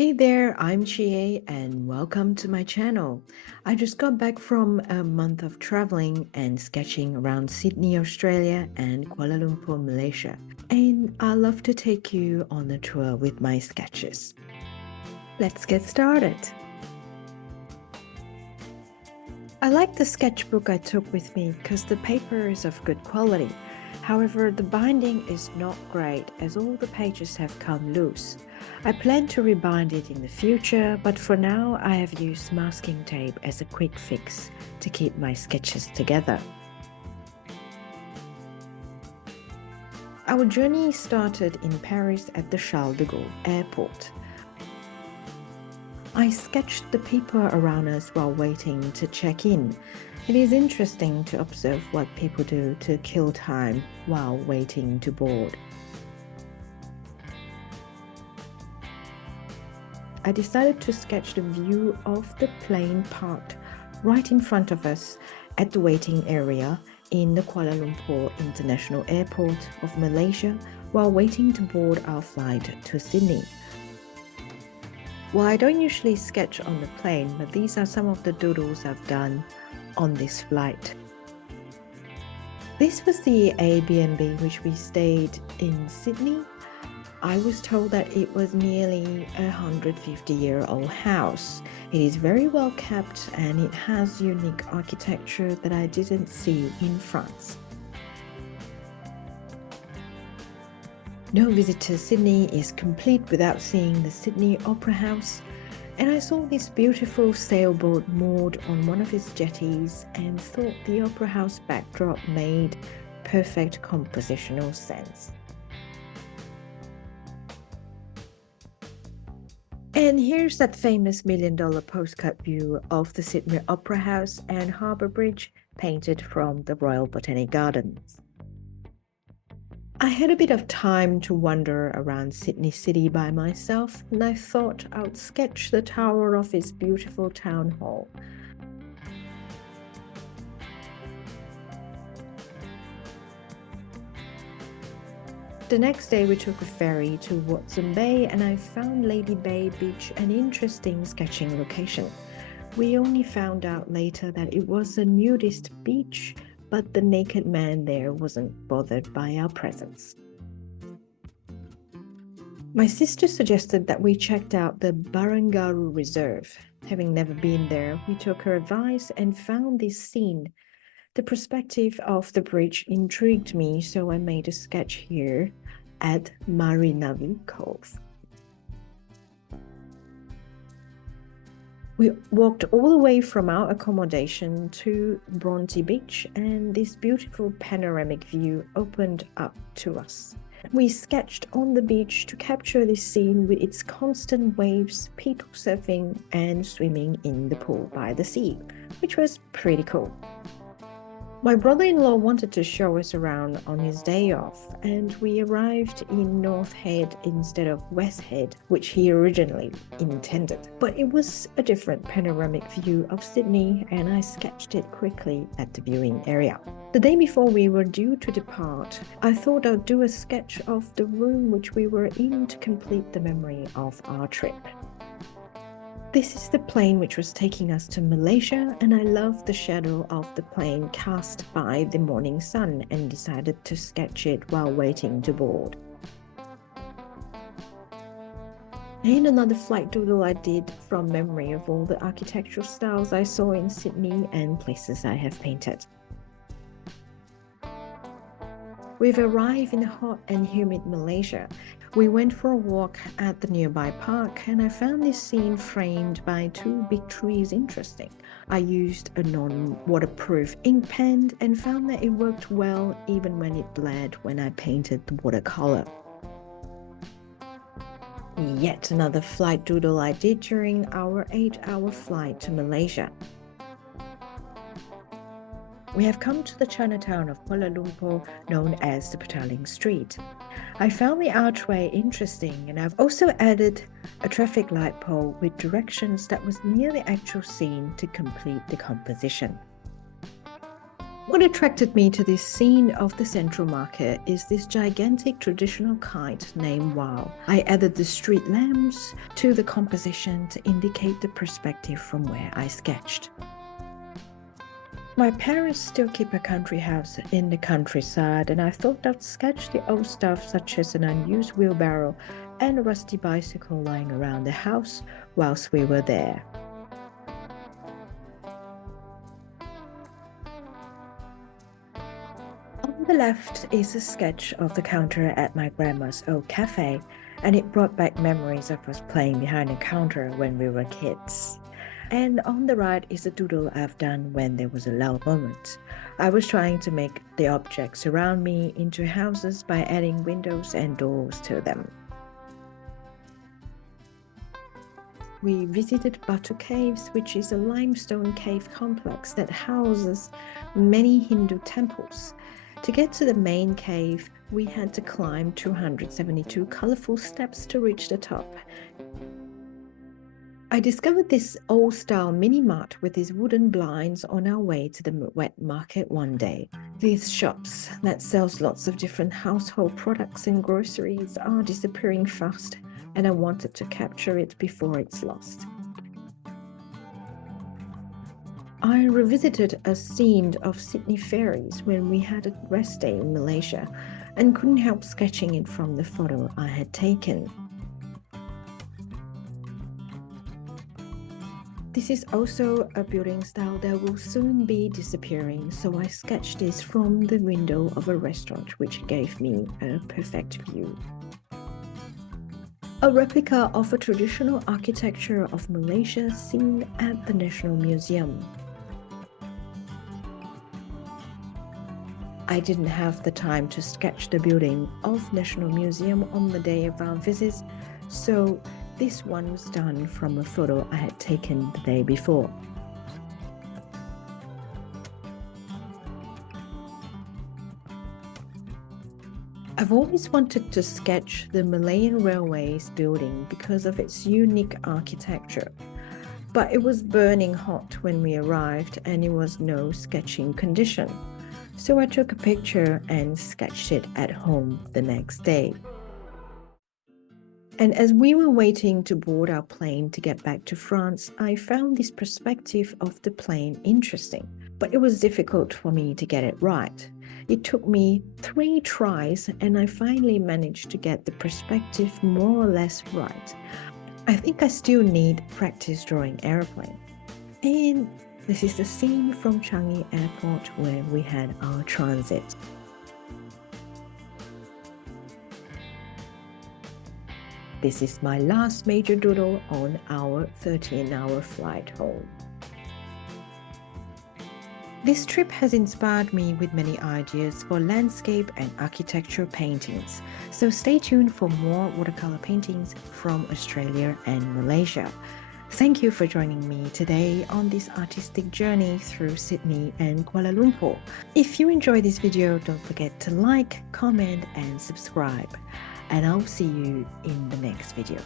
Hey there, I'm Chie and welcome to my channel. I just got back from a month of traveling and sketching around Sydney, Australia and Kuala Lumpur, Malaysia. And I love to take you on a tour with my sketches. Let's get started. I like the sketchbook I took with me because the paper is of good quality. However, the binding is not great as all the pages have come loose. I plan to rebind it in the future, but for now I have used masking tape as a quick fix to keep my sketches together. Our journey started in Paris at the Charles de Gaulle airport. I sketched the people around us while waiting to check in. It is interesting to observe what people do to kill time while waiting to board. I decided to sketch the view of the plane parked right in front of us at the waiting area in the Kuala Lumpur International Airport of Malaysia while waiting to board our flight to Sydney. Well, I don't usually sketch on the plane, but these are some of the doodles I've done on this flight. This was the Airbnb which we stayed in Sydney. I was told that it was nearly a 150-year-old house. It is very well kept and it has unique architecture that I didn't see in France. No visit to Sydney is complete without seeing the Sydney Opera House, and I saw this beautiful sailboat moored on one of its jetties and thought the Opera House backdrop made perfect compositional sense. And here's that famous $1 million postcard view of the Sydney Opera House and Harbour Bridge painted from the Royal Botanic Gardens. I had a bit of time to wander around Sydney City by myself, and I thought I would sketch the tower of its beautiful town hall. The next day we took a ferry to Watson Bay and I found Lady Bay Beach an interesting sketching location. We only found out later that it was a nudist beach, but the naked man there wasn't bothered by our presence. My sister suggested that we checked out the Barangaroo Reserve. Having never been there, we took her advice and found this scene. The perspective of the bridge intrigued me, so I made a sketch here at Marinavi Cove. We walked all the way from our accommodation to Bronte Beach, and this beautiful panoramic view opened up to us. We sketched on the beach to capture this scene with its constant waves, people surfing and swimming in the pool by the sea, which was pretty cool. My brother-in-law wanted to show us around on his day off, and we arrived in North Head instead of West Head, which he originally intended. But it was a different panoramic view of Sydney, and I sketched it quickly at the viewing area. The day before we were due to depart, I thought I'd do a sketch of the room which we were in to complete the memory of our trip. This is the plane which was taking us to Malaysia, and I loved the shadow of the plane cast by the morning sun and decided to sketch it while waiting to board. And another flight doodle I did from memory of all the architectural styles I saw in Sydney and places I have painted. We've arrived in hot and humid Malaysia. We went for a walk at the nearby park and I found this scene framed by two big trees interesting. I used a non-waterproof ink pen and found that it worked well even when it bled when I painted the watercolor. Yet another flight doodle I did during our 8-hour flight to Malaysia. We have come to the Chinatown of Kuala Lumpur, known as the Petaling Street. I found the archway interesting, and I've also added a traffic light pole with directions that was near the actual scene to complete the composition. What attracted me to this scene of the central market is this gigantic traditional kite named Wow. I added the street lamps to the composition to indicate the perspective from where I sketched. My parents still keep a country house in the countryside, and I thought I'd sketch the old stuff such as an unused wheelbarrow and a rusty bicycle lying around the house whilst we were there. On the left is a sketch of the counter at my grandma's old cafe, and it brought back memories of us playing behind the counter when we were kids. And on the right is a doodle I've done when there was a lull moment. I was trying to make the objects around me into houses by adding windows and doors to them. We visited Batu Caves, which is a limestone cave complex that houses many Hindu temples. To get to the main cave, we had to climb 272 colorful steps to reach the top. I discovered this old-style mini-mart with these wooden blinds on our way to the wet market one day. These shops that sells lots of different household products and groceries are disappearing fast, and I wanted to capture it before it's lost. I revisited a scene of Sydney ferries when we had a rest day in Malaysia and couldn't help sketching it from the photo I had taken. This is also a building style that will soon be disappearing, so I sketched this from the window of a restaurant, which gave me a perfect view. A replica of a traditional architecture of Malaysia seen at the National Museum. I didn't have the time to sketch the building of National Museum on the day of our visit, so this one was done from a photo I had taken the day before. I've always wanted to sketch the Malayan Railways building because of its unique architecture, but it was burning hot when we arrived and it was no sketching condition. So I took a picture and sketched it at home the next day. And as we were waiting to board our plane to get back to France, I found this perspective of the plane interesting, but it was difficult for me to get it right. It took me 3 tries and I finally managed to get the perspective more or less right. I think I still need practice drawing airplane. And this is the scene from Changi Airport where we had our transit. This is my last major doodle on our 13-hour flight home. This trip has inspired me with many ideas for landscape and architecture paintings, so stay tuned for more watercolor paintings from Australia and Malaysia. Thank you for joining me today on this artistic journey through Sydney and Kuala Lumpur. If you enjoyed this video, don't forget to like, comment and subscribe. And I'll see you in the next video.